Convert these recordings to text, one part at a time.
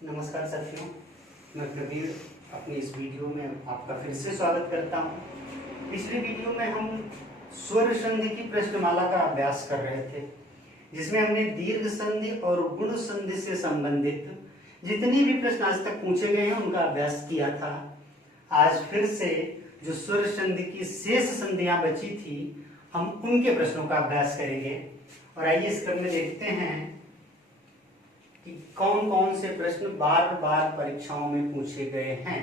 नमस्कार साथियों, मैं प्रवीण अपनी इस वीडियो में आपका फिर से स्वागत करता हूं। पिछले वीडियो में हम स्वर संधि की प्रश्नमाला का अभ्यास कर रहे थे, जिसमें हमने दीर्घ संधि और गुण संधि से संबंधित जितनी भी प्रश्न आज तक पूछे गए हैं उनका अभ्यास किया था। आज फिर से जो स्वर संधि की शेष संधियां बची थी, हम उनके प्रश्नों का अभ्यास करेंगे। और आइए इस क्रम में देखते हैं कि कौन कौन से प्रश्न बार बार परीक्षाओं में पूछे गए हैं।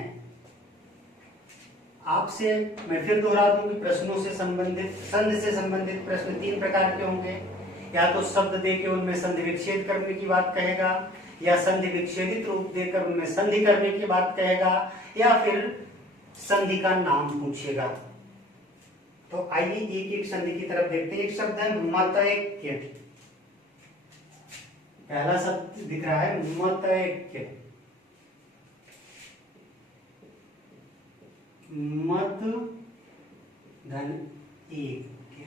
आपसे मैं फिर दोहरा दूं कि प्रश्नों से संबंधित संधि से संबंधित प्रश्न तीन प्रकार के होंगे। या तो शब्द देकर उनमें संधि विच्छेद करने की बात कहेगा, या संधि विच्छेदित रूप देकर उनमें संधि करने की बात कहेगा, या फिर संधि का नाम पूछेगा। तो आइए एक एक संधि की तरफ देखते हैं। एक शब्द है मतैक्य। पहला शब्द दिख रहा है मतैक्य। मत धन ऐक्य।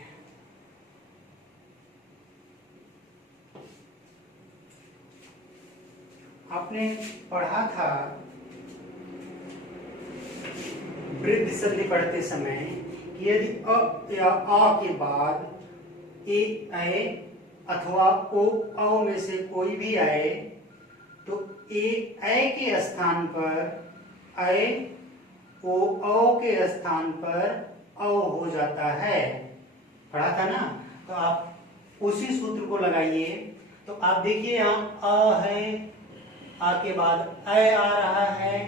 आपने पढ़ा था वृद्धि संधि पढ़ते समय कि यदि अ या आ के बाद ए ऐ अथवा ओ औ में से कोई भी आए तो ए ऐ के स्थान पर ऐ, ओ औ के स्थान पर औ हो जाता है। पढ़ा था ना? तो आप उसी सूत्र को लगाइए। तो आप देखिए यहाँ अ है, आ के बाद ऐ आ रहा है,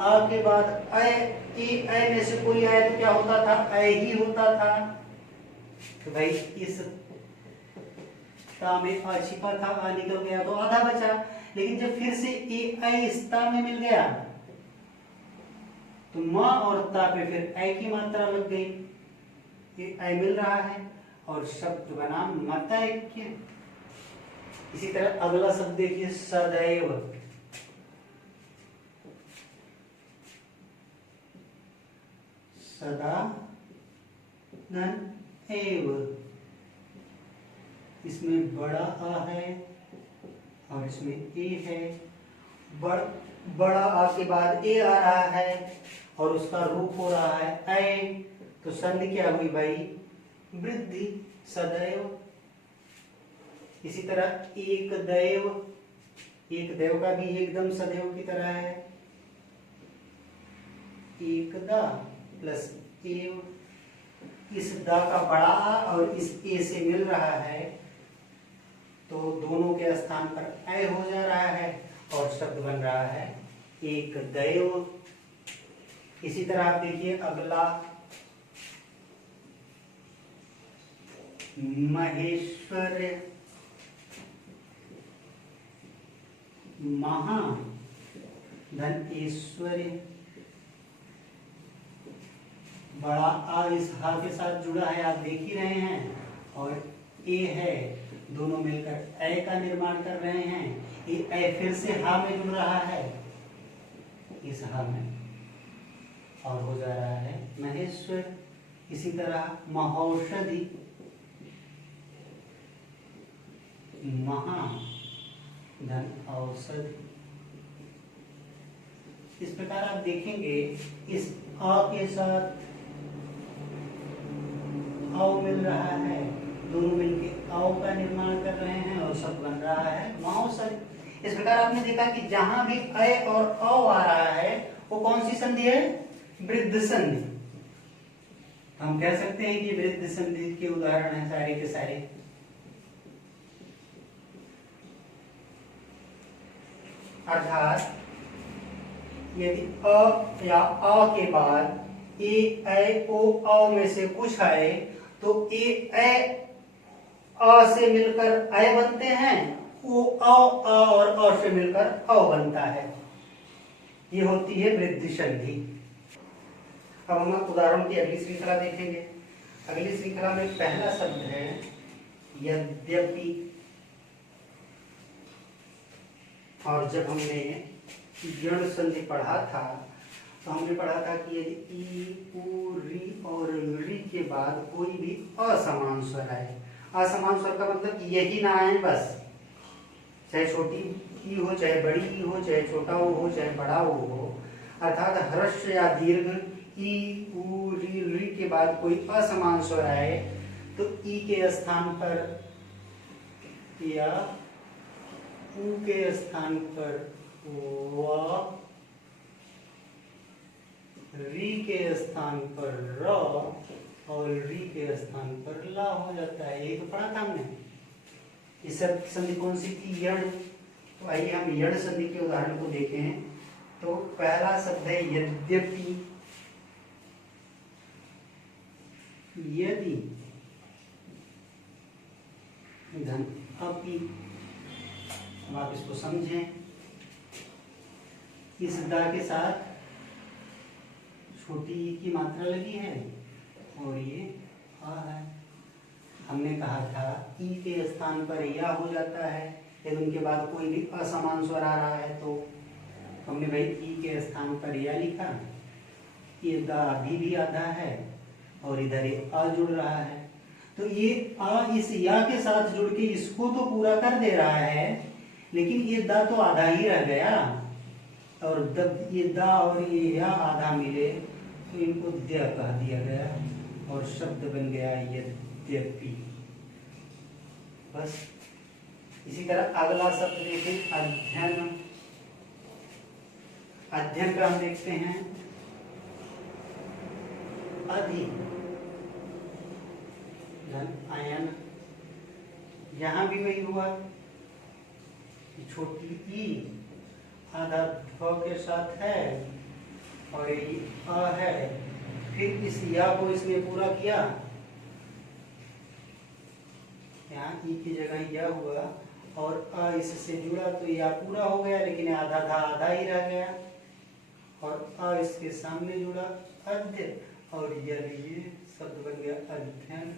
आ के बाद ऐ, ऐ में से कोई आए तो क्या होता था? ऐ ही होता था। तो भाई इस ता में आ छिपा था, आ निकल गया तो आधा बचा। लेकिन जब फिर से ए ऐ इस ता में मिल गया तो म और ता पे फिर ऐ की मात्रा लग गई। ये ऐ मिल रहा है और शब्द बना मतैक्य। इसी तरह अगला शब्द देखिए सदैव। सदा धन एव। इसमें बड़ा आ है और इसमें ए है। बड़ा आ के बाद ए आ रहा है और उसका रूप हो रहा है ऐ। तो संधि क्या हुई भाई? वृद्धि, सदैव। इसी तरह एक दैव। एक दैव का भी एकदम सदैव की तरह है। एकदा प्लस एव। इस दा का बड़ा आ और इस ए से मिल रहा है तो दोनों के स्थान पर ऐ हो जा रहा है और शब्द बन रहा है एक दैव। इसी तरह आप देखिए अगला महेश्वर। महा धन ऐश्वर्य। बड़ा आ इस हा के साथ जुड़ा है, आप देख ही रहे हैं, और ए है, दोनों मिलकर ऐ का निर्माण कर रहे हैं। ये ऐ फिर से हा में जुड़ रहा है, इस हा में, और हो जा रहा है महेश्वर। इसी तरह महौषधि। महा धन औषधि। इस प्रकार आप देखेंगे इस आ के साथ औ मिल रहा है, दोनों मिलकर औ का निर्माण कर रहे हैं और शब्द बन रहा है महौषधि। इस प्रकार आपने देखा कि जहां भी ऐ और औ आ रहा है वो कौन सी संधि है? वृद्ध संधि। हम कह सकते हैं कि वृद्ध संधि के उदाहरण हैं सारे के सारे। अर्थात यदि अ या आ के बाद ए ऐ ओ औ में से कुछ आए तो ए ऐ अ से मिलकर ऐ बनते हैं, ओ औ अ और अ से मिलकर औ बनता है। ये होती है वृद्धि संधि। अब हम उदाहरण की अगली श्रृंखला देखेंगे। अगली श्रृंखला में पहला शब्द है यद्यपि। और जब हमने गण संधि पढ़ा था तो हमने पढ़ा था कि यदि ई, उ, री और री के बाद कोई भी असमान स्वर आए, असमान स्वर का मतलब यही ना आए बस, चाहे छोटी ई हो, चाहे बड़ी ई हो, चाहे छोटा ओ हो, चाहे बड़ा ओ हो, अर्थात ह्रस्व या दीर्घ ई उ री के बाद कोई असमान स्वर आए तो ई के स्थान पर या उ के स्थान पर व, री के स्थान पर र और री के स्थान पर ला हो जाता है। यही तो पढ़ा था हमने। इस संधि कौन सी थी? यण। तो आइए हम यण संधि के उदाहरण को देखें। तो पहला शब्द है यद्यपि, यदि, धन अपि। अब आप इसको समझें। इस दा के साथ छोटी ई की मात्रा लगी है और ये आ है। हमने कहा था ई के स्थान पर या हो जाता है यदि उनके बाद कोई भी असमान स्वर आ रहा है तो हमने भाई ई के स्थान पर या लिखा। ये दा अभी भी आधा है और इधर ये आ जुड़ रहा है, तो ये आ इस या के साथ जुड़ के इसको तो पूरा कर दे रहा है, लेकिन ये दा तो आधा ही रह गया। और जब ये दा और ये या आधा मिले तो इनको द्य कह दिया गया और शब्द बन गया यद्यपि। बस इसी तरह अगला शब्द देखें, अध्ययन। अध्ययन का हम देखते हैं अधि, धन आयन। यहां भी वही हुआ, छोटी ई आधा ध के साथ है और ये अ है, फिर इस या को इसने पूरा किया, यहाँ ई की जगह या हुआ और अ इससे जुड़ा तो या पूरा हो गया, लेकिन आधा था आधा ही रह गया और अ इसके सामने जुड़ा अद्य और ये शब्द बन गया अध्ययन।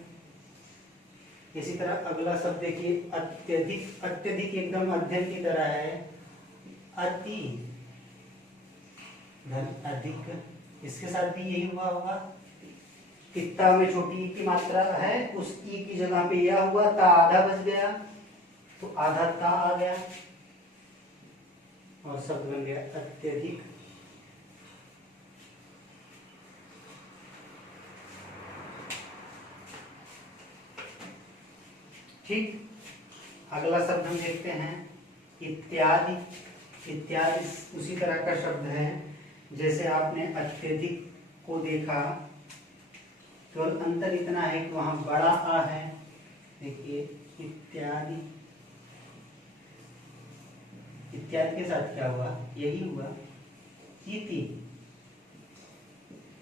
इसी तरह अगला शब्द देखिए अत्यधिक। अत्यधिक एकदम अध्ययन की तरह है, अति, धन अधिक। इसके साथ भी यही हुआ होगा। कित्ता में छोटी ई की मात्रा है, उस ई की जगह पे यह हुआ, ता आधा बच गया तो आधा ता आ गया और शब्द बन गया अत्यधिक। ठीक, अगला शब्द हम देखते हैं इत्यादि। इत्यादि उसी तरह का शब्द है जैसे आपने अत्यधिक को देखा, केवल अंतर इतना है कि वहां बड़ा आ है। देखिए इत्यादि, इत्यादि के साथ क्या हुआ? यही हुआ, इति,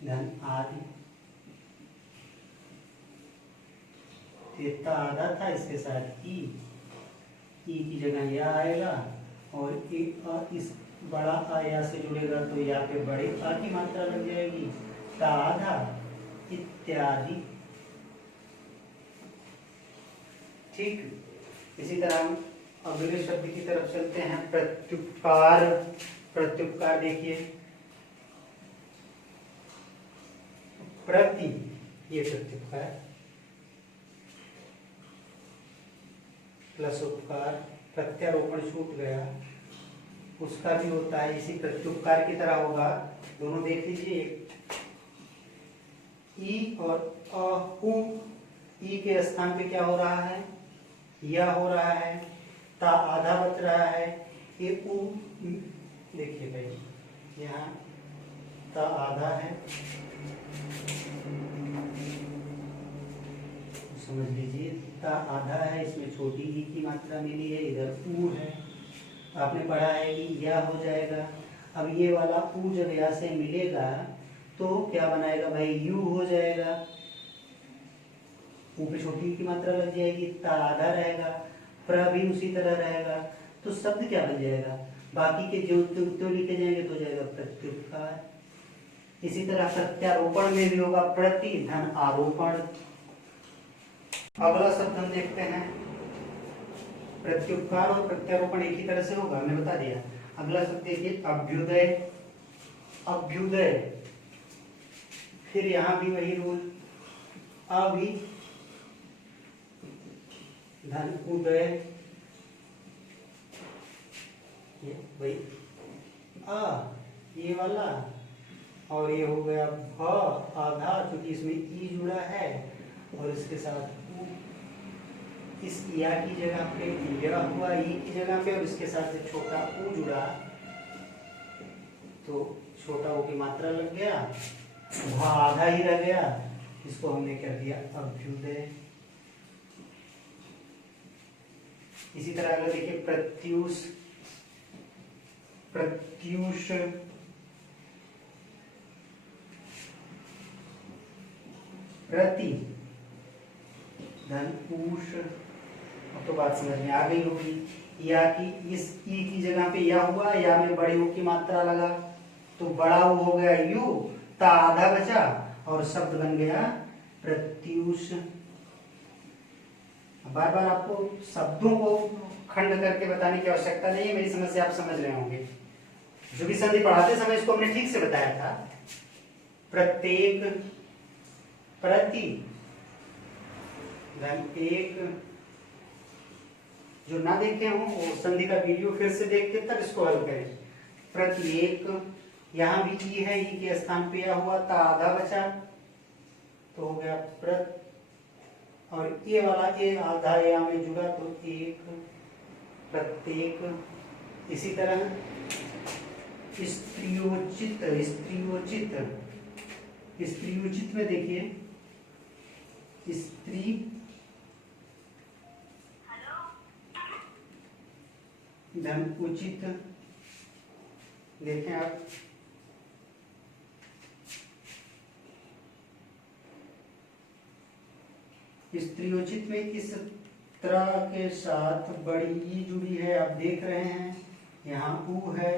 धन आदि। इतना आधा था, इसके साथ ई की जगह या आएगा और इस बड़ा आ या से जुड़ेगा तो यहाँ पे बड़े आ की मात्रा लग जाएगी, ता आधा, इत्यादि। ठीक, इसी तरह हम अगले शब्द की तरफ चलते हैं, प्रत्युपकार। प्रत्युपकार देखिए, प्रति, ये प्रत्युपकार, प्लस उपकार, प्रत्यारोपण छूट गया, उसका भी होता है इसी प्रत्युपकार की तरह होगा। दोनों देख लीजिए, ई और अ, उ, ई के स्थान पे क्या हो रहा है? या हो रहा है, ता आधा बच रहा है, ये उ, देखिए भाई यहाँ ता आधा है, समझ लीजिए ता आधा है, इसमें छोटी ई की मात्रा मिली है, इधर ऊ है। आपने पढ़ा है कि या हो जाएगा। अब ये वाला ऊ जब या से मिलेगा तो क्या बनाएगा भाई? यू हो जाएगा। ऊ पे छोटी की मात्रा लग जाएगी, ता आधा रहेगा, प्र भी उसी तरह रहेगा, तो शब्द क्या बन जाएगा? बाकी के जो तो लिखे जाएंगे तो जाएगा प्रत्युपकार। इसी तरह प्रत्यारोपण में भी होगा प्रति, धन आरोपण। अगला शब्द हम देखते हैं, प्रत्युपकार और प्रत्यारोपण एक ही तरह से होगा, हमने बता दिया। अगला शब्द देखिए अभ्युदय। अभ्युदय, फिर यहां भी वही रूल, अभी, धन उदय, ये भाई आ, ये वाला, और ये हो गया भ आधा, क्योंकि इसमें ई जुड़ा है, और इसके साथ उ, इस या की जगह पे यह हुआ ई की जगह पे, और इसके साथ एक छोटा ऊ जुड़ा, तो छोटा ऊ की मात्रा लग गया, भ आधा ही रह गया, इसको हमने कर दिया अभ्युदय। इसी तरह अगर देखिए प्रत्यूष, प्रत्यूष प्रति धन ऊष, अब तो बात समझ में आ गई होगी। या की इस ई की जगह पे या हुआ, या में बड़े ऊ की मात्रा लगा, तो बड़ा ऊ हो गया यू, ता आधा बचा, और शब्द बन गया प्रत्यूष। बार बार आपको शब्दों को खंड करके बताने की आवश्यकता नहीं है, मेरी समस्या आप समझ रहे होंगे। जो भी संधि पढ़ाते समय इसको हमने ठीक से बताया था। प्रत्येक, प्रति, धन एक। जो ना देखे हो वो संधि का वीडियो फिर से देख के तब इसको हल करें। प्रत्येक, यहां भी ई है, ई के स्थान पे या हुआ, ता आधा बचा, तो हो गया प्रत, और ये वाला ए आधा या में जुड़ा, तो एक, प्रत्येक। इसी तरह स्त्रियोचित, स्त्रियोचित, स्त्रियोचित में देखिए स्त्री, धन उचित, देखें आप स्त्रियोचित में इस तरह के साथ बड़ी ई जुड़ी है, आप देख रहे हैं, यहाँ ऊ है,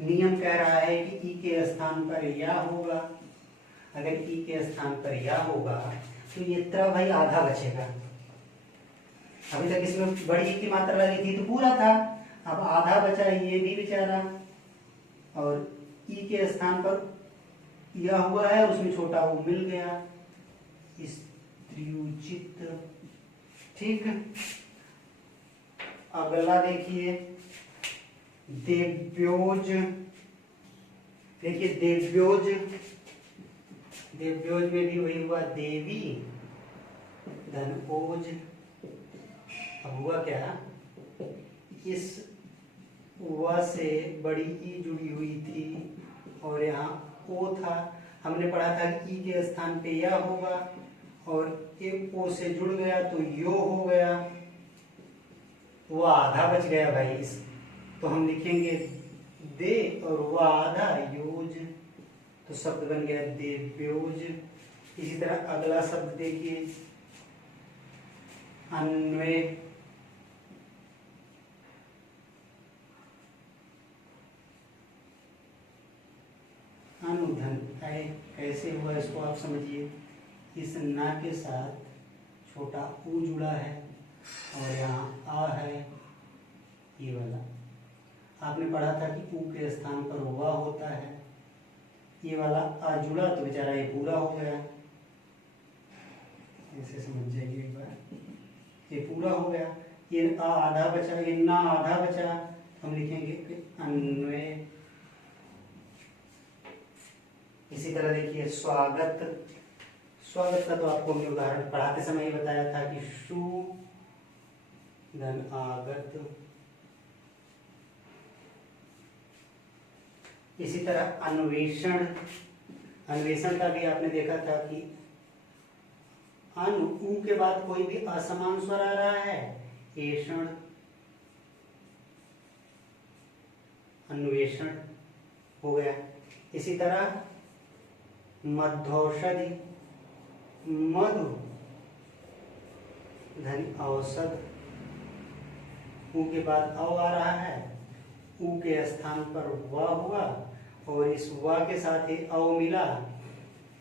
नियम कह रहा है कि ई के स्थान पर या होगा। अगर ई के स्थान पर या होगा तो ये त्र भाई आधा बचेगा। अभी तक इसमें बड़ी ई की मात्रा लगी थी तो पूरा था, अब आधा बचा, ये भी बेचारा, और ई के स्थान पर यह हुआ है, उसमें छोटा ऊ मिल गया, स्त्रियोचित। ठीक, अगला देखिए देव्योज। देखिए देव्योज, देव्योज में भी वही हुआ, देवी धन ओज। अब हुआ क्या, इस व से बड़ी ई जुड़ी हुई थी, और यहाँ ओ था, हमने पढ़ा था कि ई के स्थान पे या होगा, और एक ओ से जुड़ गया तो यो हो गया, वो आधा बच गया भाई। इस तो हम लिखेंगे दे और वो आधा योज, तो शब्द बन गया देव्योज। इसी तरह अगला शब्द देखिए अन्वय। अनुधन है, कैसे हुआ इसको आप समझिए। इस ना के साथ छोटा ऊ जुड़ा है, और यहाँ आ है, ये वाला आपने पढ़ा था कि ऊ के स्थान पर वा होता है, ये वाला आ जुड़ा तो बेचारा ये पूरा हो गया। ऐसे समझ जाइए एक बार, ये पूरा हो गया, ये आ आधा बचा, ये ना आधा बचा, हम लिखेंगे अन्वय। इसी तरह देखिए स्वागत। स्वागत का तो आपको हमने उदाहरण पढ़ाते समय ही बताया था कि शु धन आगत। इसी तरह अन्वेषण। अन्वेषण का भी आपने देखा था कि अनु ऊ के बाद कोई भी असमान स्वर आ रहा है, एषण, अन्वेषण हो गया। इसी तरह मध्योषधि, मधु धन औषध, ऊ के बाद औ आ रहा है, ऊ के स्थान पर व हुआ, और इस व के साथ ही औ मिला,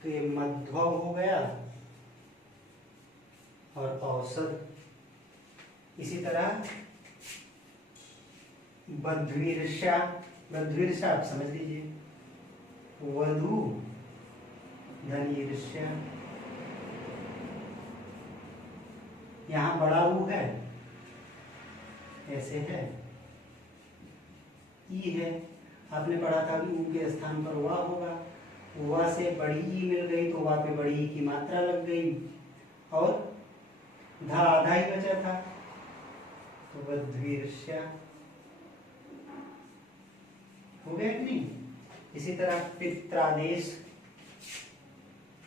तो ये मध्व हो गया, और औषध। इसी तरह बद्वीर्षा। बद्वीर्षा आप समझ लीजिए, वधु धन ईर्ष्या, यहाँ बड़ा ऊ है, ऐसे है, ई है। आपने पढ़ा था कि ऊ के स्थान पर वा होगा, वा से बड़ी ई मिल गई तो वा पे बड़ी ई की मात्रा लग गई और धा आधा ही बचा था तो बद्वीर्ष्या हो गया कि नहीं। इसी तरह पित्रादेश,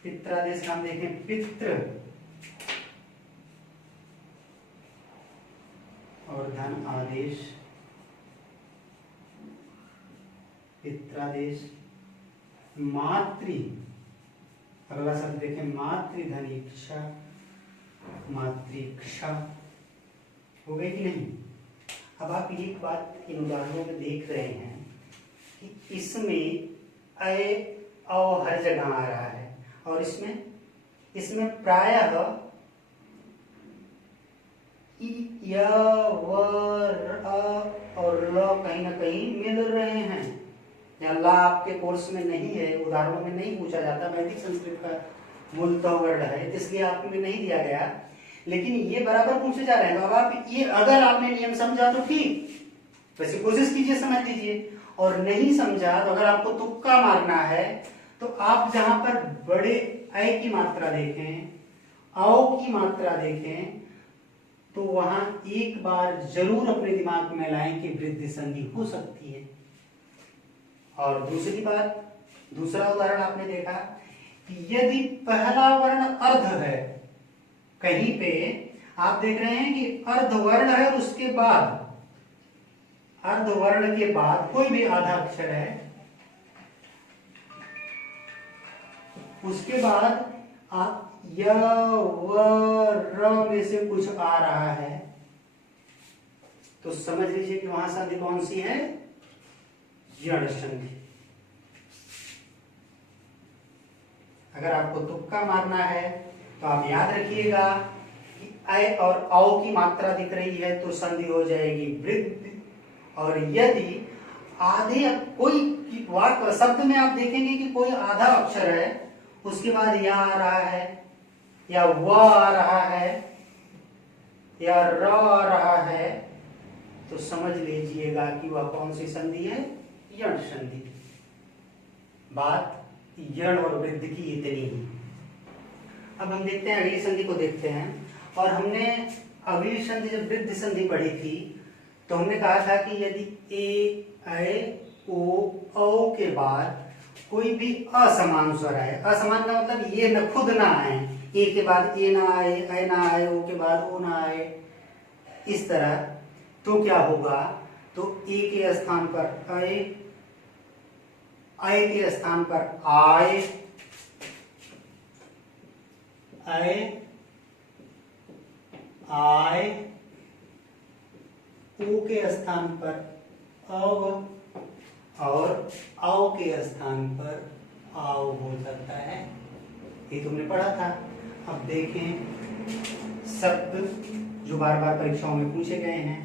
पित्रादेश का हम देखें पित्र और धन आदेश, पित्रादेश। मातृ, अगला शब्द देखें मातृधनीक्षा, मातृक्षा हो गई कि नहीं। अब आप एक बात इन उदाहरणों में देख रहे हैं कि इसमें अय औ हर जगह आ रहा है और इसमें प्रायः य व और ल कहीं ना कहीं मिल रहे हैं। या ला आपके कोर्स में नहीं है, उदाहरणों में नहीं पूछा जाता, वैदिक संस्कृत का मूलतः वर्ड है इसलिए आप में नहीं दिया गया, लेकिन ये बराबर पूछे जा रहे हैं। तो अब आप ये अगर आपने नियम समझा तो ठीक, वैसे कोशिश कीजिए समझ लीजिए, और नहीं समझा तो अगर आपको तुक्का मारना है तो आप जहां पर बड़े अय की मात्रा देखें, औ की मात्रा देखें, तो वहां एक बार जरूर अपने दिमाग में लाएं कि वृद्धि संधि हो सकती है। और दूसरी बात, दूसरा उदाहरण आपने देखा कि यदि पहला वर्ण अर्ध है, कहीं पे आप देख रहे हैं कि अर्धवर्ण है और उसके बाद अर्धवर्ण के बाद कोई भी आधा अक्षर है, उसके बाद आप य व र में से कुछ आ रहा है तो समझ लीजिए कि वहां संधि कौन सी है, यण संधि। अगर आपको तुक्का मारना है तो आप याद रखिएगा कि अय और औ की मात्रा दिख रही है तो संधि हो जाएगी वृद्धि। और यदि आधे कोई वाक्य शब्द में आप देखेंगे कि कोई आधा अक्षर है, उसके बाद या आ रहा है या व आ रहा है या र आ रहा है, तो समझ लीजिएगा कि वह कौन सी संधि है, यण संधि। बात यण और वृद्धि की इतनी ही। अब हम देखते हैं अगली संधि को देखते हैं। और हमने अगली संधि जब वृद्धि संधि पढ़ी थी तो हमने कहा था कि यदि ए ऐ ओ औ के बाद कोई भी असमान स्वर आए, असमान का मतलब ये न खुद ना आए, ए के बाद ए ना आए, ऐ ना आए, ओ के बाद ओ ना आए, इस तरह, तो क्या होगा, तो ए के स्थान पर ऐ के स्थान पर आए, आए, ओ के स्थान पर अव और औ के स्थान पर आव हो सकता है। ये तुमने पढ़ा था। अब देखें शब्द जो बार बार परीक्षाओं में पूछे गए हैं,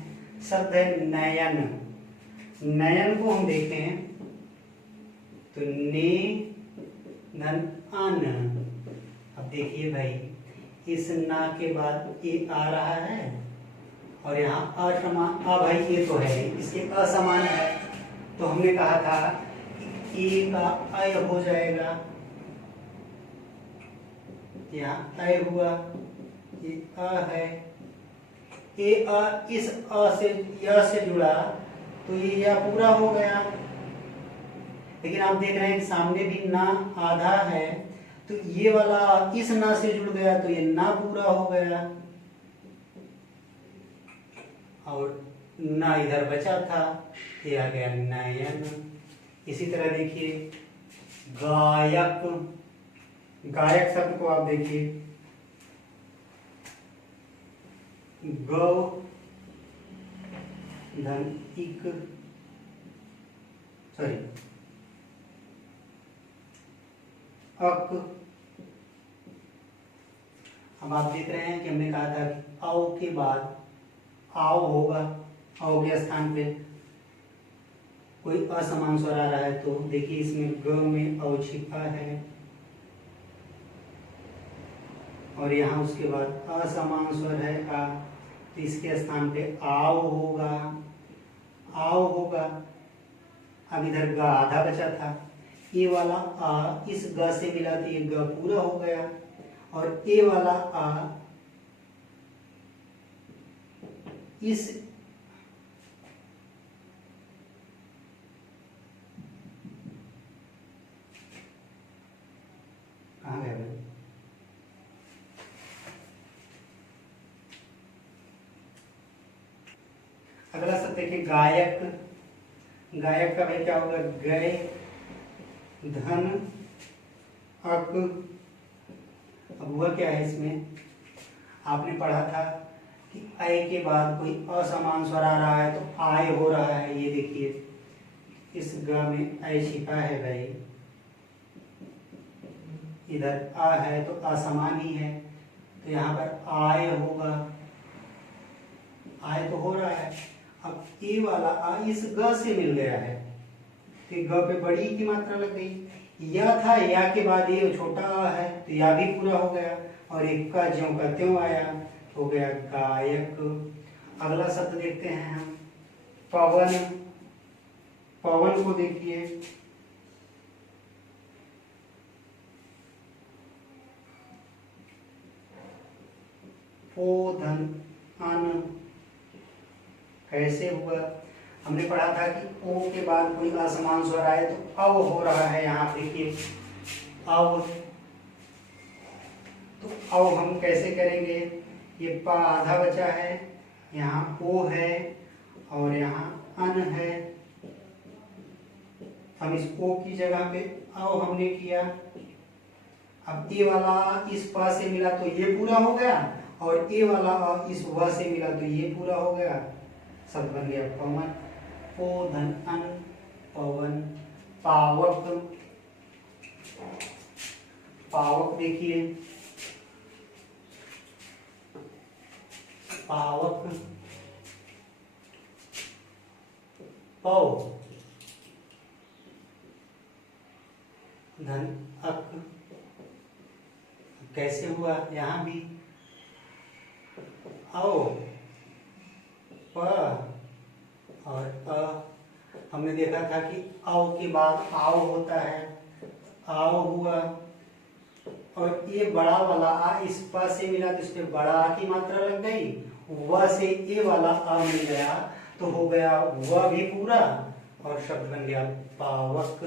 शब्द है नयन। नयन को हम देखें तो ने धन अन। अब देखिए भाई, इस ना के बाद ए आ रहा है और यहाँ असमान, भाई ये तो है इसके असमान है, तो हमने कहा था कि ए का अय हो जाएगा, यहाँ अय हुआ, ये अ है, ए अ इस अ से य से जुड़ा तो ये या पूरा हो गया। लेकिन आप देख रहे हैं सामने भी ना आधा है तो ये वाला इस ना से जुड़ गया तो ये ना पूरा हो गया और ना इधर बचा था, ये आ गया नयन। इसी तरह देखिए गायक, गायक शब्द को आप देखिए, गौ धन इक, सॉरी अक। अब आप देख रहे हैं कि हमने कहा था कि औ के बाद आओ होगा, औ के स्थान पे कोई असमान स्वर आ रहा है तो देखिए इसमें ग में औ छिपा है और यहाँ उसके बाद असमान स्वर है आ, तो इसके स्थान पे आओ होगा, आओ होगा। अब इधर ग आधा बचा था, ए वाला आ इस ग से मिला तो ये ग पूरा हो गया, और ए वाला आ इस कहाँ गया भाई, अगला शब्द देखिए गायक। गायक का भाई क्या होगा, गय धन अक। अब हुआ क्या है इसमें, आपने पढ़ा था कि अय के बाद कोई असमान स्वर आ रहा है तो आय हो रहा है। ये देखिए इस ग में अय छिपा है भाई, इधर आ है तो असमान ही है, तो यहाँ पर आय होगा, आय तो हो रहा है। अब ए वाला आ इस ग से मिल गया है, तो ग पे बड़ी की मात्रा लग गई। या था, या के बाद ये छोटा आ है तो या भी पूरा हो गया, और एक का ज्यों का त्यों आया, हो गया गायक। अगला शब्द देखते हैं हम, पवन। पवन को देखिए, पो धन अन, कैसे हुआ, हमने पढ़ा था कि ओ के बाद कोई असमान स्वर आए तो अव हो रहा है। यहाँ देखिए अव, तो अव हम कैसे करेंगे, ये पा आधा बचा है, यहाँ ओ है और यहाँ अन है, हम इस ओ की जगह पे अव हमने किया। अब ए वाला इस पा से मिला तो ये पूरा हो गया, और ए वाला इस व से मिला तो ये पूरा हो गया, शब्द बन गया पवन। पो धन अन, पवन। पावक। पावक देखिए, पावक, पौ धन अक, कैसे हुआ, यहाँ भी आओ प और अ। हमने देखा था कि आओ के बाद आओ होता है, आओ हुआ, और ये बड़ा वाला आ इस प से मिला तो इस पे बड़ा आ की मात्रा लग गई, व से ए वाला आ मिल गया तो हो गया व भी पूरा, और शब्द बन गया पावक।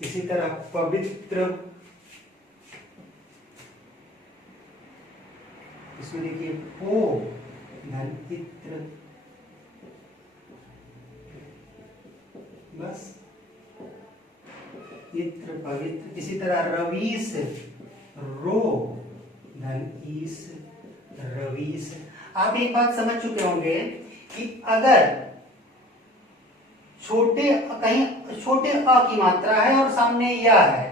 इसी तरह पवित्र, इसमें देखिए पो धन इत्र, बस इत्र पवित्र। इसी तरह रवीश, रो धन ईस, रवीश। आप एक बात समझ चुके होंगे कि अगर कहीं छोटे अ की मात्रा है और सामने या है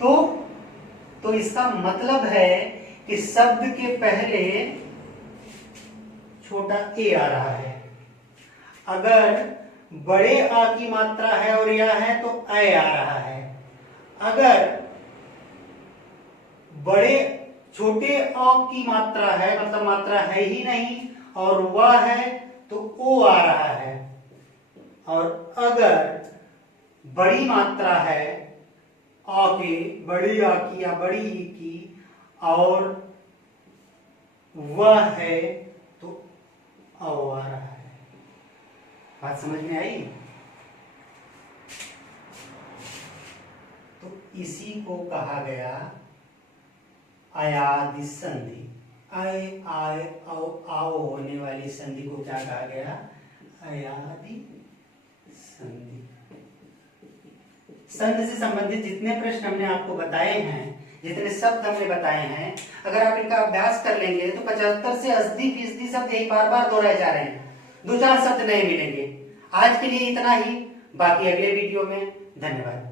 तो इसका मतलब है कि शब्द के पहले छोटा ए आ रहा है। अगर बड़े आ की मात्रा है और या है तो अय आ रहा है। अगर छोटे अ की मात्रा है, मतलब मात्रा है ही नहीं और वह है तो ओ आ रहा है। और अगर बड़ी मात्रा है अ की, बड़ी आ की या बड़ी ई की, और वह है तो अ आ रहा है। बात समझ में आई? तो इसी को कहा गया अयादि संधि। अय आय औ आओ होने वाली संधि को क्या कहा गया? अयादि संधि। संधि से संबंधित जितने प्रश्न हमने आपको बताए हैं, जितने शब्द हमने बताए हैं, अगर आप इनका अभ्यास कर लेंगे तो 75 से 80% शब्द यही बार बार दोहराए जा रहे हैं, 2-4 शब्द नए मिलेंगे। आज के लिए इतना ही, बाकी अगले वीडियो में। धन्यवाद।